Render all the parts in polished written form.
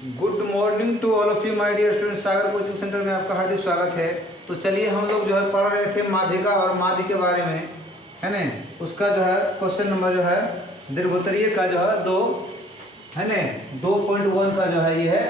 Good morning to all of you my dear students. Sagar coaching centre में आपका हार्दिक स्वागत है। तो चलिए हम लोग जो है पढ़ रहे थे माध्यिका और माध्य के बारे में, है न। उसका जो है क्वेश्चन नंबर जो है दीर्घोत्तरीय का जो है 2, है न, 2.1 का जो है ये है।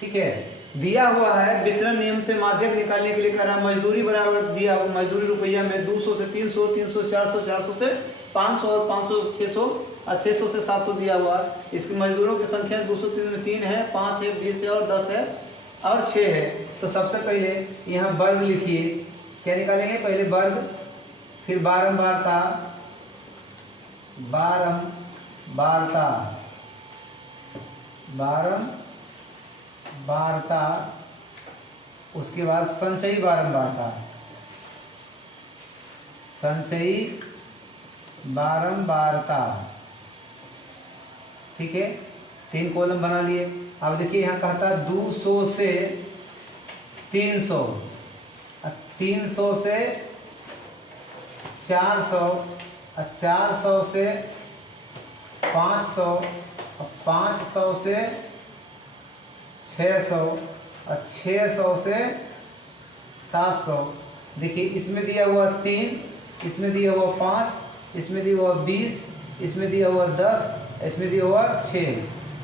ठीक है, दिया हुआ है वितरण नियम से माध्यक निकालने के लिए कह रहा है मजदूरी बराबर दिया हुआ मजदूरी रुपया में 200 से 300, 300 से 400, 400 से 500 और 500 से 600 और 600 से 700 दिया हुआ। इसकी मजदूरों की संख्या 203 है, 5 है, 20 है और 10 है और 6 है। तो सबसे पहले यहाँ वर्ग लिखिए। क्या निकालेंगे? पहले वर्ग, फिर बारंबारता, बारंबारता, बारंबारता, उसके बाद संचयी बारंबारता, संचयी बारंबारता। ठीक है, 3 कॉलम बना लिए। अब देखिए यहाँ कहता है 200 से 300, 300 से 400, 400 से 500, 500 से 600 और 600 से 700। देखिए इसमें दिया हुआ 3, इसमें दिया हुआ 5, इसमें दिया हुआ 20, इसमें दिया हुआ 10, इसमें दिया हुआ 6।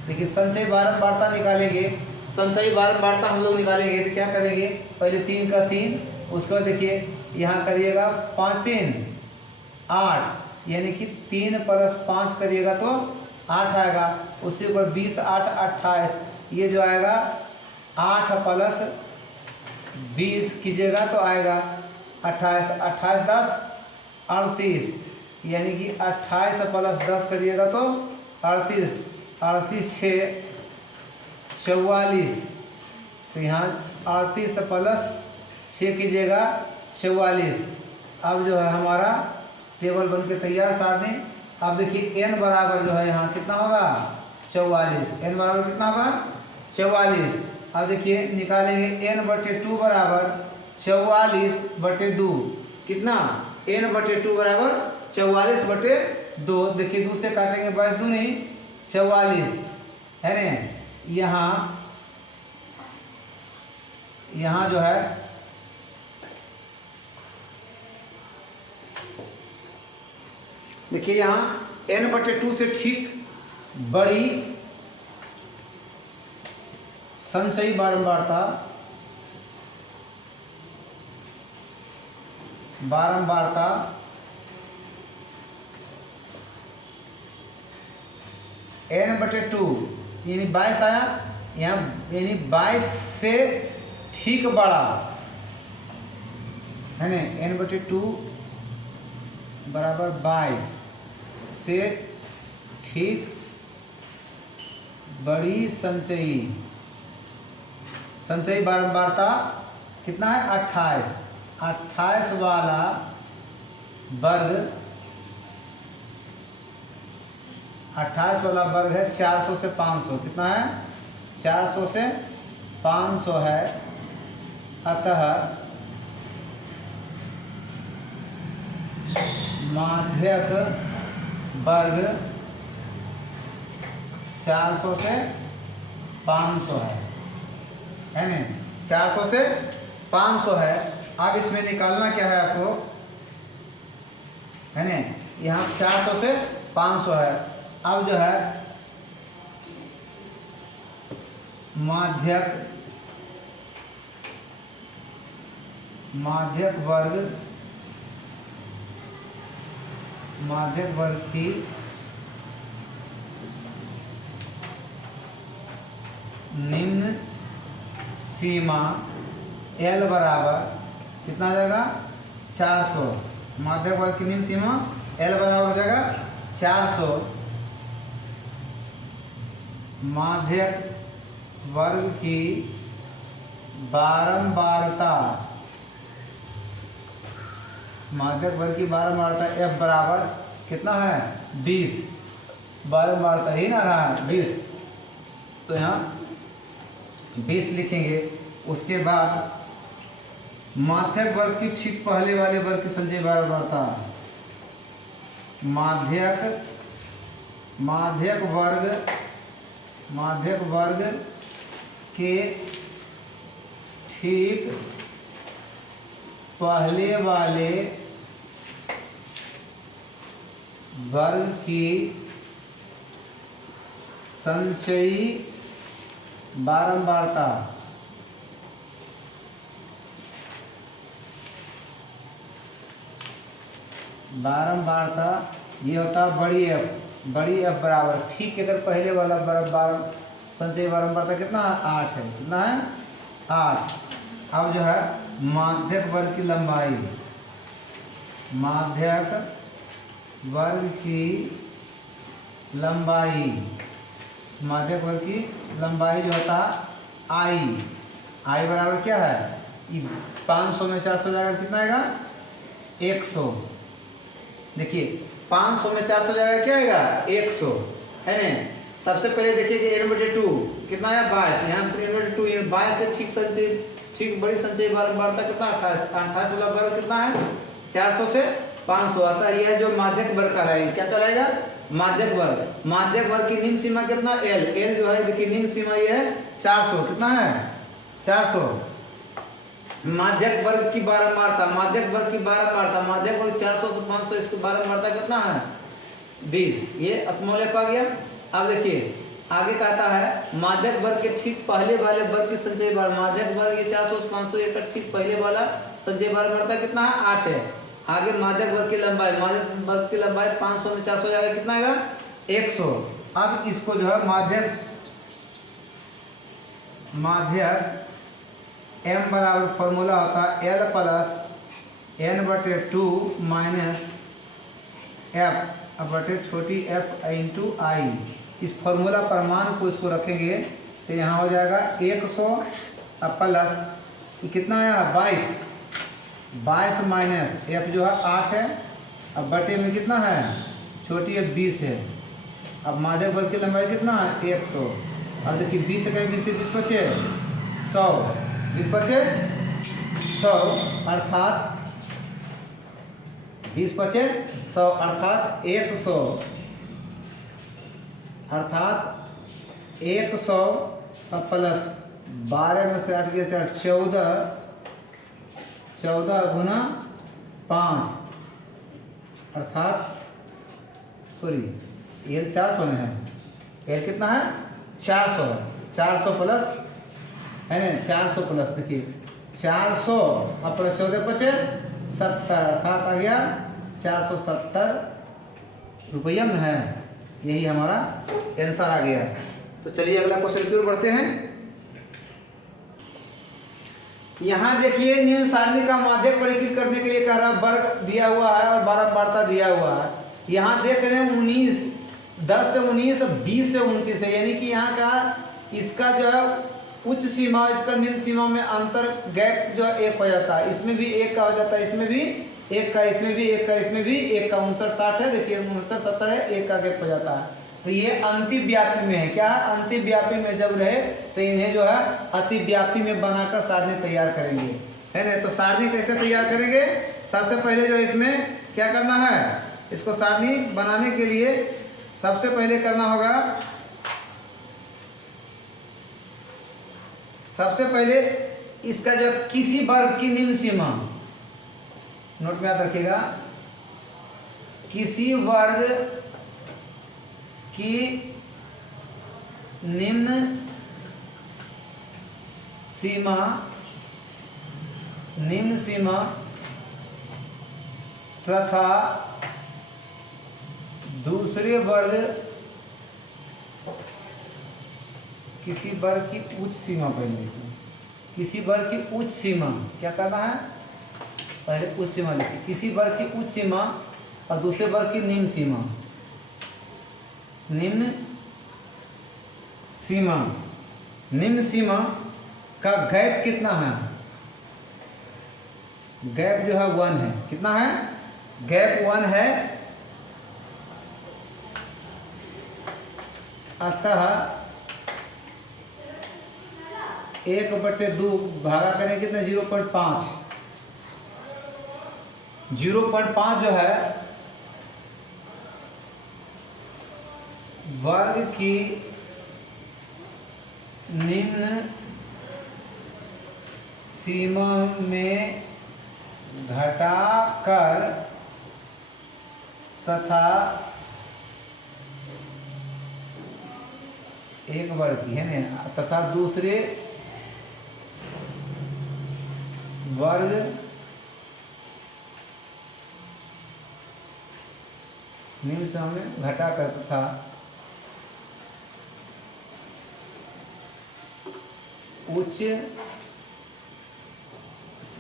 देखिए संचयी बारंबारता निकालेंगे। संचयी बारंबारता हम लोग निकालेंगे तो क्या करेंगे? पहले 3 का 3, उसके बाद देखिए यहाँ करिएगा 5 3 8, यानी कि 3 + 5 करिएगा तो 8 आएगा। उसके ऊपर 20 8 28, ये जो आएगा 8 + 20 कीजिएगा तो आएगा 28, 28 10 38, यानी कि 28 + 10 करिएगा तो 38, 38 6 44। तो यहाँ 38 + 6 कीजिएगा 44। अब जो है हमारा टेबल बन के तैयार सारणी। अब देखिए n बराबर जो है यहाँ कितना होगा? 44। n बराबर कितना होगा? 44। अब देखिए निकालेंगे n/2 बराबर 44/2। कितना? n/2 बराबर 44/2। देखिए 2 से काटेंगे 22 दूनी 44, है न। यहाँ जो है देखिए यहाँ n/2 से ठीक बड़ी संचयी बारंबारता, n/2 यानी 22 आया यहाँ, यानी 22 से ठीक बड़ा, है न। n/2 बराबर 22 से ठीक बड़ी संचयी बारंबारता कितना है? 28। 28 वाला वर्ग, 28 वाला वर्ग है 400 से 500। कितना है? 400 से 500 है। अतः माध्यक वर्ग 400 से 500 है न। 400 से 500 है। अब इसमें निकालना क्या है आपको, है न। यहाँ 400 से 500 है। अब जो है माध्यक वर्ग की निम्न सीमा L बराबर कितना आ जाएगा? 400। माध्यक वर्ग की निम्न सीमा L बराबर हो जाएगा 400। माध्यक वर्ग की बारंबारता, माध्यक वर्ग की बारंबारता F बराबर कितना है? 20। बारंबारता ही ना रहा है 20, तो यहाँ 20 लिखेंगे। उसके बाद माध्यक वर्ग की ठीक पहले वाले वर्ग की संचयी बारंबारता, माध्यक वर्ग के ठीक पहले वाले वर्ग की संचयी बारंबारता ये होता है बड़ी एफ बराबर ठीक अगर पहले वाला बराबर संचयी बारंबारता कितना है 8 है, कितना है 8। अब जो है माध्यक वर्ग की लंबाई, माध्यक वर्ग की लंबाई जो होता है आई बराबर क्या है, 500 में 400 जाएगा कितना आएगा 100। देखिए 500 में 400 जाएगा क्या आएगा 100 है ना। सबसे पहले देखिए कि n/2 कितना है 22, यहाँ पर n/2 22 से ठीक बड़ी संचयी बारंबारता कितना 28 वाला वर्ग कितना है 400 से 500 आता है। यह जो माध्यक वर्ग कहलाएगा, क्या कहलाएगा माध्यक वर्ग की निम्न सीमा कितना L जो है देखिए निम्न सीमा ये है 400, कितना है 400। माध्यक वर्ग की बारंबारता माध्यक वर्ग 400 से 500, इसकी बारंबारता कितना है 20, ये स्मॉल f आ गया। अब देखिए आगे कहता है माध्यक वर्ग के ठीक पहले वाले वर्ग की संचयी बार, माध्यक वर्ग ये 400 से 500 एक ठीक पहले वाला संचयी बारंबारता कितना है 8 है। आगे माध्यक वर्ग की लंबाई 500 में 400 जाएगा कितना आएगा 100। अब इसको जो है माध्यक m बराबर फॉर्मूला होता है L plus n/2 minus f छोटी f इंटू आई। इस फॉर्मूला पर मान को इसको रखेंगे तो यहाँ हो जाएगा 100 प्लस कितना है 22 माइनस f जो है 8 है, अब बटे में कितना है छोटी f 20 है। अब माध्यक वर्ग की लंबाई कितना है 100। अब देखिए 20 से 20 बचे 100, 20 बचे 100 अर्थात 20 बचे 100 अर्थात 100 प्लस 12 में से 8 गया 14 गुना 5 अर्थात सॉरी L 400 में है, L कितना है 400 प्लस है ना 400 प्लस देखिए 400 और प्लस 14 बचे 70 अर्थात आ गया 470 रुपया में है। यही हमारा आंसर आ गया। तो चलिए अगला क्वेश्चन की ओर बढ़ते हैं। यहाँ देखिए निम्न सारणी का माध्यक परिवर्तित करने के लिए कह रहा वर्ग दिया हुआ है और बारंबारता दिया हुआ है। यहाँ देख रहे हैं 19, 10 से 19, 20 से 29 है, यानी कि यहाँ का इसका जो है उच्च सीमा इसका निम्न सीमा में अंतर गैप जो है 1 हो जाता है, इसमें भी 1 का हो जाता है, इसमें भी 1 का, इसमें भी 1 का, इसमें भी 1 का। 59, 60 है, देखिए 69, 70 है, 1 का गैप हो जाता है। तो ये अंतिव्यापी में है, क्या है अंतिव्यापी में जब रहे तो इन्हें जो है अतिव्यापी में बनाकर सारणी तैयार करेंगे, है ना। तो सारणी कैसे तैयार करेंगे, सबसे पहले जो इसमें क्या करना है, इसको सारणी बनाने के लिए सबसे पहले करना होगा, सबसे पहले इसका जो किसी वर्ग की निम्न सीमा, नोट में याद रखिएगा, किसी वर्ग की निम्न सीमा तथा दूसरे वर्ग किसी वर्ग की उच्च सीमा, पहले किसी वर्ग की उच्च सीमा क्या करना है, पहले उच्च सीमा लिखिए, किसी वर्ग की उच्च सीमा और दूसरे वर्ग की निम्न सीमा, निम्न सीमा का गैप कितना है, गैप जो है 1 है, कितना है गैप 1 है। अतः 1/2 भागा करें कितना 0.5, 0.5 जो है वर्ग की निम्न सीमा में घटाकर तथा एक वर्ग की है ना, तथा दूसरे वर्ग निम्न सीमा में घटाकर तथा उच्च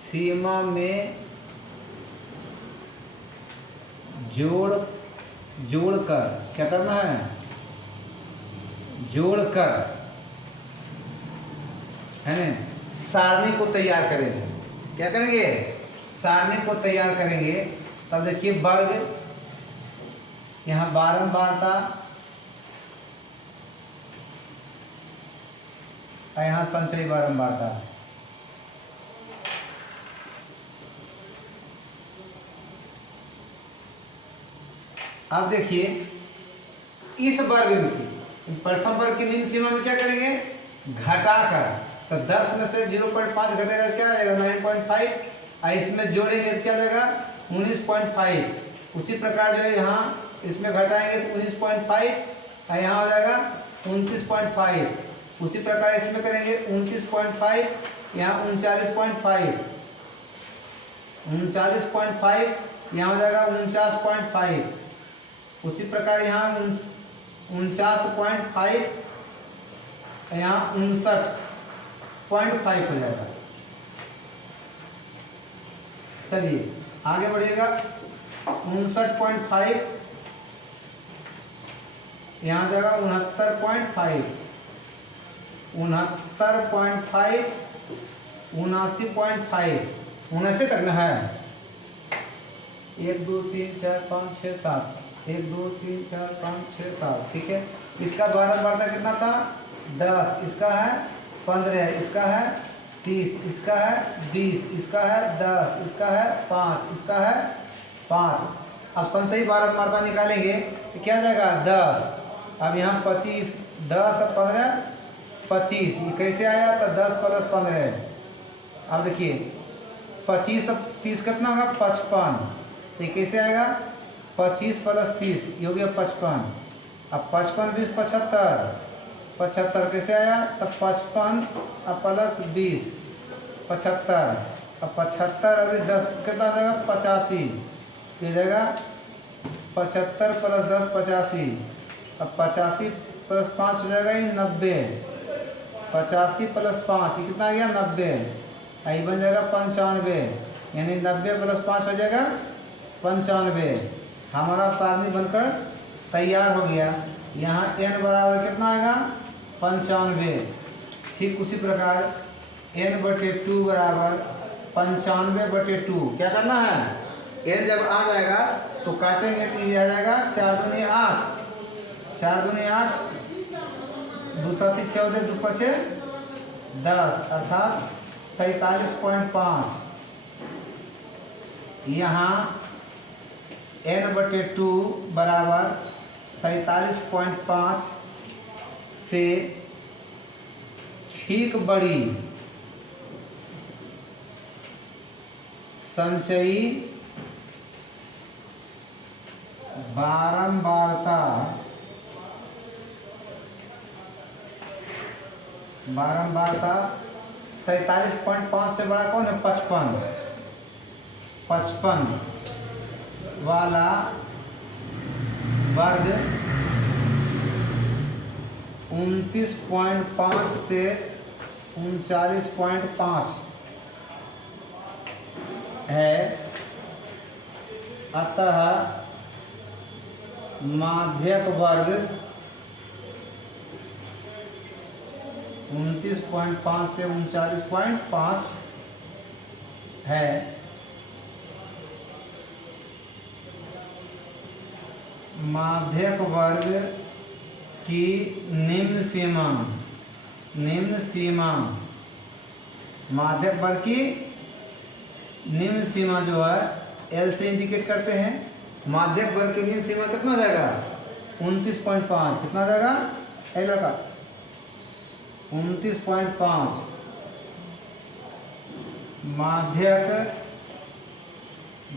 सीमा में जोड़कर क्या करना है, जोड़कर है ना सारणी को तैयार करेंगे। क्या करेंगे, सारणी को तैयार करेंगे। तब देखिए वर्ग यहाँ बारंबारता और यहाँ संचयी बारंबारता। अब देखिए इस वर्ग में प्रथम वर्ग की निम्न सीमा में क्या करेंगे, घटाकर। तो 10 में से 0.5 घटेगा क्या आएगा 9.5 और इसमें जोड़ेंगे तो क्या जाएगा 19.5। उसी प्रकार जो है यहाँ इसमें घटाएंगे तो 19.5 और यहाँ हो जाएगा 29.5। उसी प्रकार इसमें करेंगे 29.5, यहाँ 39.5, 39.5 यहाँ हो जाएगा 49.5। उसी प्रकार यहाँ 49.5 यहाँ 59.5 हो जाएगा। चलिए आगे बढ़िएगा 59.5 यहाँ जाएगा 69.5, 69.5, 79.5, 79 तक ना है। 1 2 3 4 5 6 7, 1 2 3 4 5 6 7, ठीक है। इसका बारंबारता कितना था 10, इसका है 15, इसका है 30, इसका है 20, इसका है 10, इसका है 5, इसका है 5। अब संचयी बारंबारता निकालेंगे तो क्या जाएगा 10। अब यहाँ 25, 10 और 15 25, ये कैसे आया तो 10 + 15। अब देखिए 25 और 30 कितना होगा 55, तो ये कैसे आएगा 25 + 30 ये हो गया 55। अब 55 20 75, 75 कैसे आया तो 55 + 20 75। अब 75 अभी 10 कितना जाएगा 85, ये जाएगा 75 + 10 85। अब 85 + 5 हो जाएगा ये 90, 85 + 5 ये कितना आ गया 90, आई बन जाएगा 95, यानी 90 + 5 हो जाएगा 95। हमारा सारणी बनकर तैयार हो गया। यहाँ n बराबर कितना आएगा 95। ठीक उसी प्रकार n/2 बराबर 95/2। क्या करना है, n जब आ जाएगा तो काटेंगे तो ये आ जाएगा 4 दूनी 8, 4 दूनी 8, 2 7 14, 2 5 10, अर्थात 47.5। यहाँ n/2 बराबर 47.5 से ठीक बड़ी संचयी बारंबारता 47.5 से बड़ा कौन है 55 वाला वर्ग 29.5 से 39.5 है। अतः माध्यक वर्ग 29.5 से 39.5 है। माध्यक वर्ग की निम्न सीमा माध्यक वर्ग की निम्न सीमा जो है L से इंडिकेट करते हैं। माध्यक वर्ग की निम्न सीमा कितना जाएगा 29.5, कितना जाएगा L का 29.5 माध्यक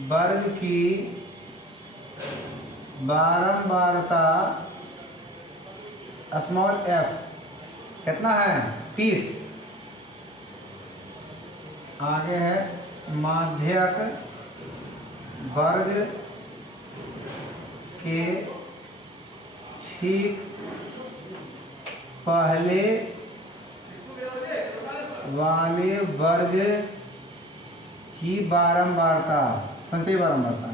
वर्ग की बारंबारता स्मॉल f कितना है 30। आगे है माध्यक वर्ग के ठीक पहले वाले वर्ग की बारंबारता संचयी बारंबारता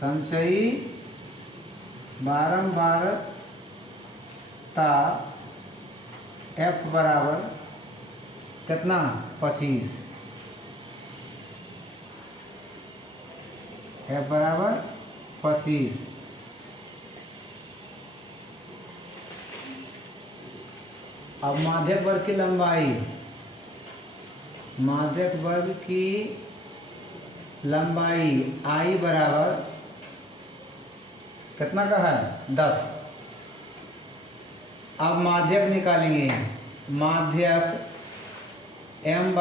संचयी बारंबारता f बराबर कितना 25। f बराबर 25। अब माध्यक वर्ग की लंबाई, माध्यक वर्ग की लंबाई I बराबर कितना का है 10। अब माध्यक निकालेंगे, माध्यक m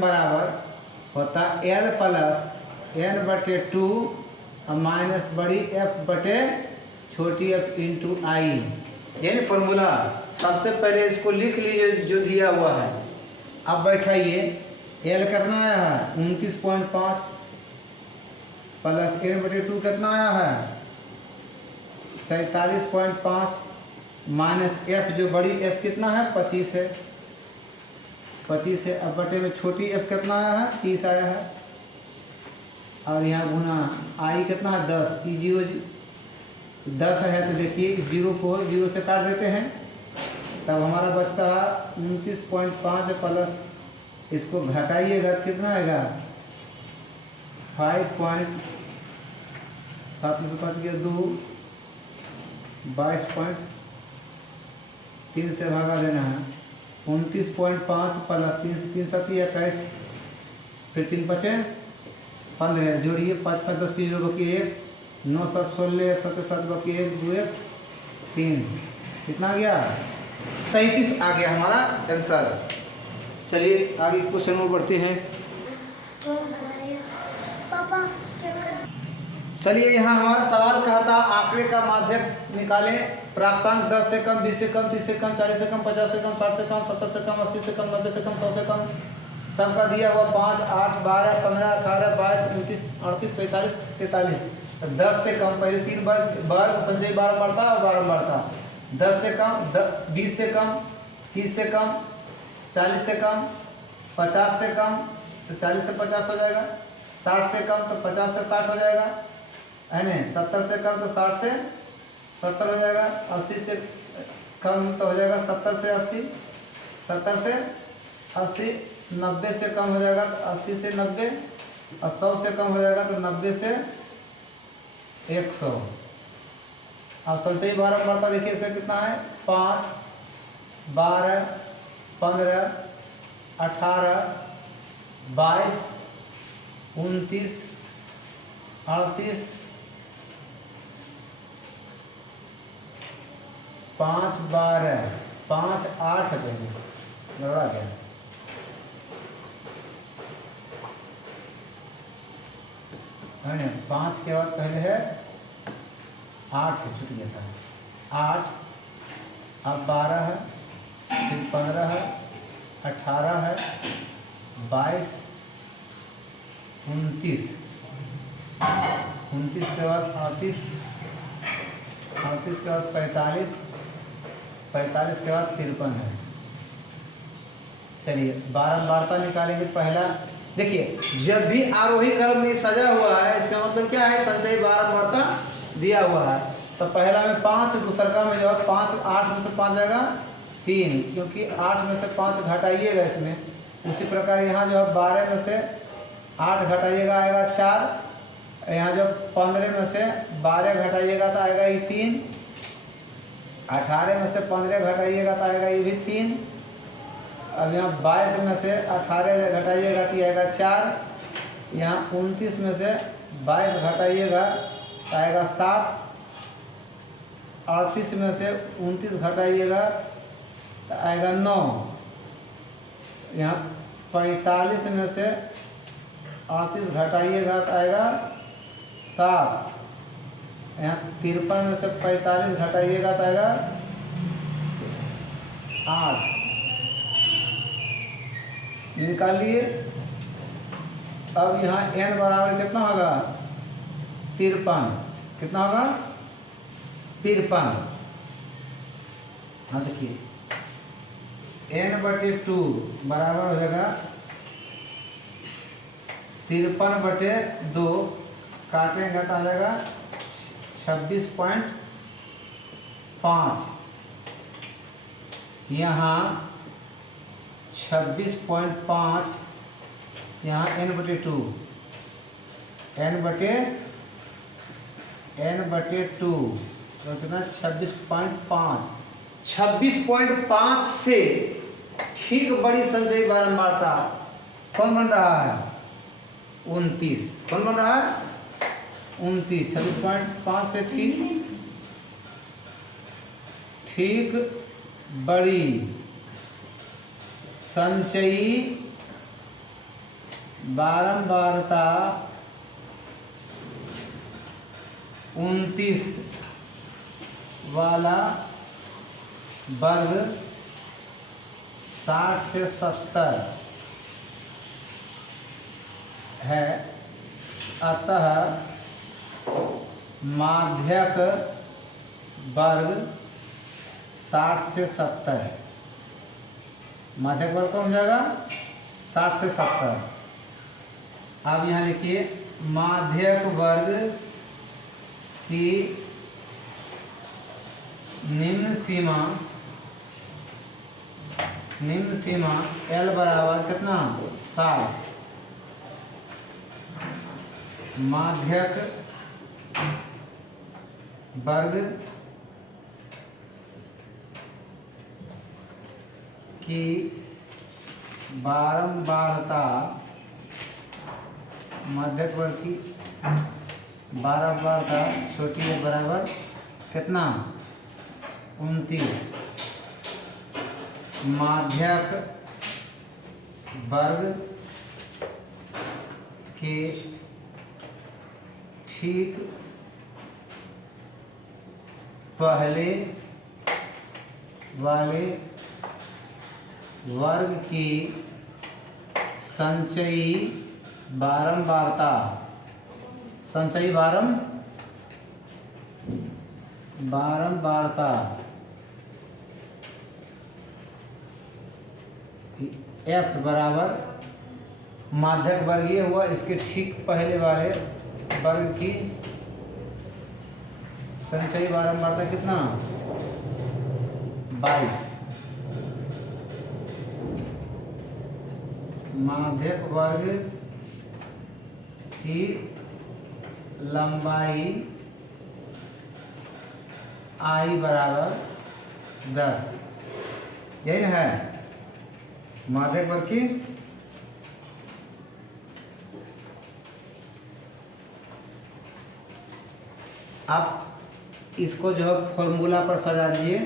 बराबर होता L प्लस n बटे 2 और माइनस बड़ी f बटे छोटी f इंटू आई। यानी फॉर्मूला सबसे पहले इसको लिख लीजिए जो दिया हुआ है। अब बैठाइए L कितना आया है 29.5 प्लस n बटे 2 कितना आया है 47.5 माइनस f जो बड़ी f कितना है 25 है 25 है। अब बटे में छोटी f कितना आया है 30 आया है और यहाँ गुना आई कितना है 10 की 10 है तो देखिए जीरो को जीरो से काट देते हैं तब हमारा बचता है 29.5 प्लस इसको घटाइएगा तो कितना आएगा 5.7 में से 5 गया 2 22.3 से भागा देना है 29.5 प्लस 3 से 3 7 21 फिर 3 बचे 15 जोड़िए 5 5 10 की 0 बकी 1 9 7 16 1 7 7 बकी 1 2 1 3 कितना आ गया 37 आ गया हमारा आंसर। चलिए आगे क्वेश्चन में बढ़ते हैं। चलिए यहाँ हमारा सवाल कहा था आंकड़े का माध्यक निकालें, प्राप्तांक 10 से कम 20 से कम 30 से कम 40 से कम 50 से कम 60 से कम 70 से कम 80 से कम 90 से कम 100 से कम सबका दिया हुआ 5 8 12 15 18 22 29 38 45 43। 10 से कम पहले 3 वर्ग संचयी बारंबारता और बारंबारता 10 से कम 20 से कम 30 से कम 40 से कम 50 से कम तो 40 से 50 हो जाएगा 60 से कम तो 50 से 60 हो जाएगा है ना 70 से कम तो 60 से 70 हो जाएगा 80 से कम तो हो जाएगा 70 से 80 70 से 80 90 से कम हो जाएगा तो 80 से 90 और 100 से कम हो जाएगा तो 90 से 100। अब संचयी बारंबारता देखिए इसका कितना है 5 12 15 18 22 29 38 5 12 5 8 गड़बड़ा गया है ना 5 के बाद पहले है 8 है छूट गया था 8 अब 12 है फिर 15 है 18 है 22 29 के बाद 38 के बाद 45 के बाद 53 है। चलिए बारंबारता निकालेंगे। पहला देखिए जब भी आरोही क्रम में सजा हुआ है इसका मतलब क्या है संचयी बारंबारता दिया हुआ है। तो पहला में 5 दूसरा में जो है 5 8 में से 5 जाएगा 3 क्योंकि 8 में से 5 घटाइएगा इसमें। उसी प्रकार यहाँ जो है 12 में से 8 घटाइएगा आएगा 4। यहाँ जो 15 में से 12 घटाइएगा तो आएगा ये 3। 18 में से 15 घटाइएगा तो आएगा ये भी 3। अब यहाँ 22 में से 18 घटाइएगा तो आएगा 4। यहाँ 29 में से 22 घटाइएगा तो आएगा 7। 38 में से 29 घटाइएगा तो आएगा 9। यहाँ 45 में से 38 घटाइएगा तो आएगा 7। यहाँ 53 में से 45 घटाइएगा तो आएगा 8। निकालिए। अब यहाँ n बराबर कितना होगा 53। कितना होगा 53। हाँ देखिए n/2 बराबर हो जाएगा 53/2, काटेंगे तो आ जाएगा 26.5। यहाँ 26.5, यहाँ n/2, n/2 तो कितना 26.5। 26.5 से ठीक बड़ी संचयी बारंबारता कौन बन रहा है 29। कौन बन रहा है 29। 26.5 से ठीक बड़ी संचयी बारंबारता 29 वाला वर्ग 60 से 70 है। अतः माध्यक वर्ग 60 से 70। माध्यक वर्ग कौन हो जाएगा 60 से 70। अब यहाँ लिखिए माध्यक वर्ग की निम्न सीमा L बराबर कितना 60। माध्यक वर्ग की बारंबारता, माध्यक वर्ग की बारंबारता छोटी है बराबर कितना 29। माध्यक वर्ग के ठीक पहले वाले वर्ग की संचयी बारंबारता, संचयी बारंबारता F बराबर माध्यक वर्ग ये हुआ, इसके ठीक पहले वाले वर्ग की संचयी बारंबारता कितना 22। माध्यक वर्ग की लंबाई I बराबर 10। यही है माध्यक वर्ग की आप इसको जो है फॉर्मूला पर सजा दिए।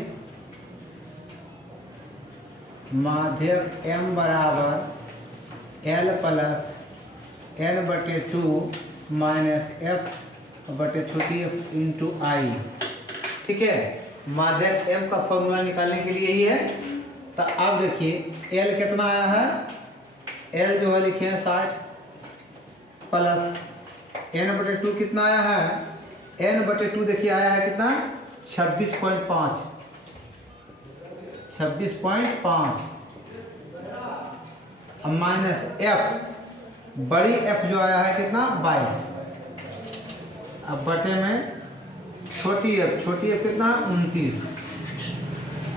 माध्यक M बराबर L plus n/2 minus F बटे छोटी f इंटू I। ठीक है, माध्यक M का फॉर्मूला निकालने के लिए यही है। तो अब देखिए L कितना आया है, L जो है लिखिए 60 प्लस n/2 कितना आया है, n/2 देखिए आया है कितना 26.5 माइनस F, बड़ी F जो आया है कितना 22। अब बटे में छोटी F कितना 29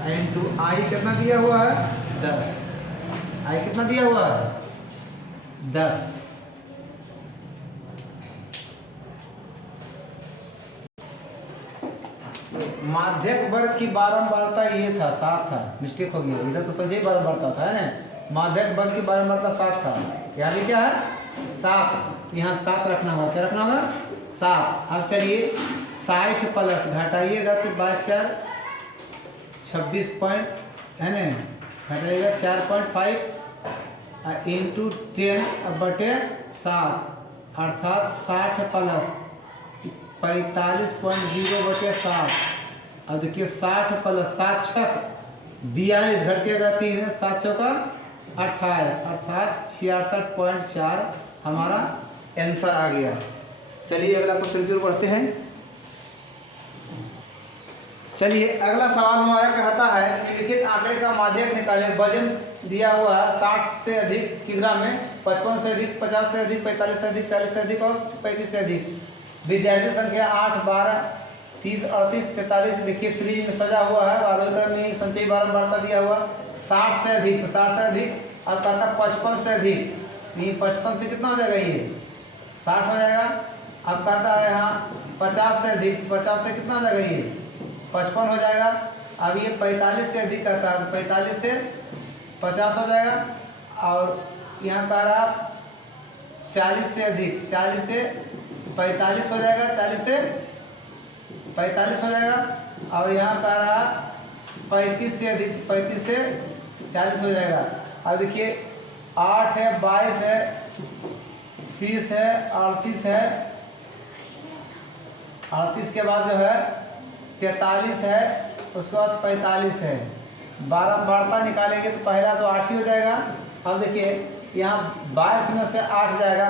इंटू I कितना दिया हुआ है 10। I कितना दिया हुआ है 10। माध्यक वर्ग की बारंबारता ये था 7 था, मिस्टेक हो गई, इधर तो संचयी बारंबारता था है ना। माध्यक वर्ग की बारंबारता 7 था, यहाँ भी क्या है 7, यहाँ 7 रखना होगा। क्या रखना होगा 7। अब चलिए 60 प्लस घटाइएगा तो 22×4 26 पॉइंट है ना, घटाइएगा 4.5 इंटू 10/7 अर्थात 60 प्लस 45.0/7। अब देखिए 60 प्लस 7 छक 42 घटिएगा 3 7 चौका 28 अर्थात 66.4 हमारा आंसर आ गया। चलिए अगला क्वेश्चन की ओर बढ़ते हैं। चलिए अगला सवाल हमारा कहता है निम्नलिखित आंकड़े का माध्यक निकालें। वजन दिया हुआ है 60 से अधिक किलोग्राम में, 55 से अधिक, 50 से अधिक, 45 से अधिक, 40 से अधिक और 35 से अधिक। विद्यार्थी संख्या 8, 12, 30, 38, 43। देखिए सीरीज में सजा हुआ है, आरोही क्रम में संचयी बारंबारता दिया हुआ 60 से अधिक, 60 से अधिक और कहता 55 से अधिक। ये 55 से कितना हो जाएगा, ये 60 हो जाएगा। अब कहता है यहाँ 50 से अधिक, 50 से कितना हो जाएगा, ये 55 हो जाएगा। अब ये 45 से अधिक कहता है, 45 से 50 हो जाएगा। और यहाँ कह रहा 40 से अधिक, 40 से 45 हो जाएगा, 40 से 45 हो जाएगा। और यहाँ कह रहा 35 से अधिक, 35 से 40 हो जाएगा। अब देखिए 8 है, 22 है, 30 है, 38 है, 38 के बाद जो है 43 है, उसके बाद 45 है। बारंबारता निकालेंगे तो पहला तो 8 ही हो जाएगा। अब देखिए यहाँ 22 में से 8 जाएगा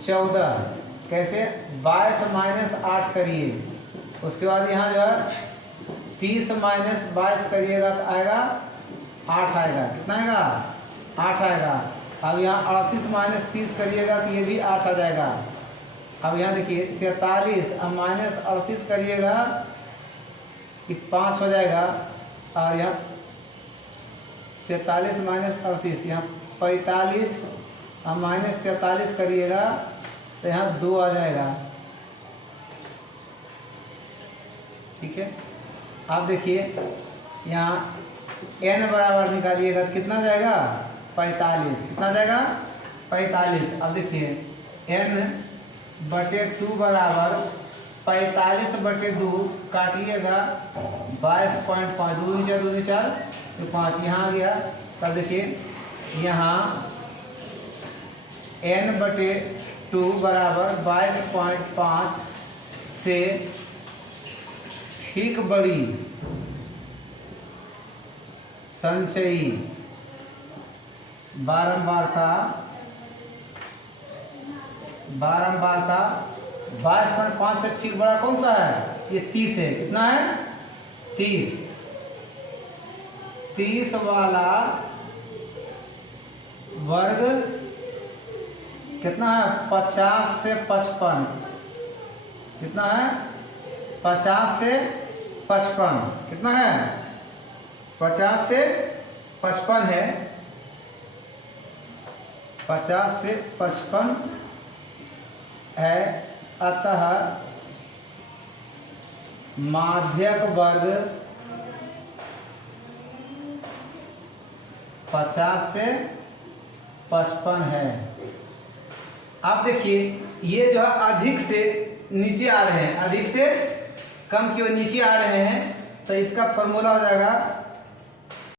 14। कैसे, 22 माइनस 8 करिए, उसके बाद यहाँ जो है 30 माइनस 22 करिएगा तो आएगा 8 आएगा। कितना आएगा, 8 आएगा। अब यहाँ 38 माइनस 30 करिएगा तो ये भी 8 आ जाएगा। अब यहाँ देखिए 43 अब माइनस 38 करिएगा कि 5 हो जाएगा। और यहाँ 43 माइनस 38, यहाँ 45 अब माइनस 43 करिएगा तो यहाँ 2 आ जाएगा। ठीक है। अब देखिए यहाँ n बराबर निकालिएगा तो कितना जाएगा, 45। कितना जाएगा, 45। अब देखिए n/2 बराबर 45/2 काटिएगा 22.5, 2 नीचे 2 नीचे 4 तो 5 यहाँ आ गया। तब देखिए यहाँ n/2 बराबर 22.5 से ठीक बड़ी संचयी बारंबारता 22.5 से ठीक बड़ा कौन सा है, ये 30 है। कितना है, 30 वाला वर्ग कितना है, 50 से 55। कितना है, 50 से 55। कितना है, 50 से 55 है, 50 से 55 है। अतः माध्यक वर्ग 50 से 55 है। अब देखिए ये जो है अधिक से नीचे आ रहे हैं, अधिक से कम की ओर नीचे आ रहे हैं, तो इसका फॉर्मूला हो जाएगा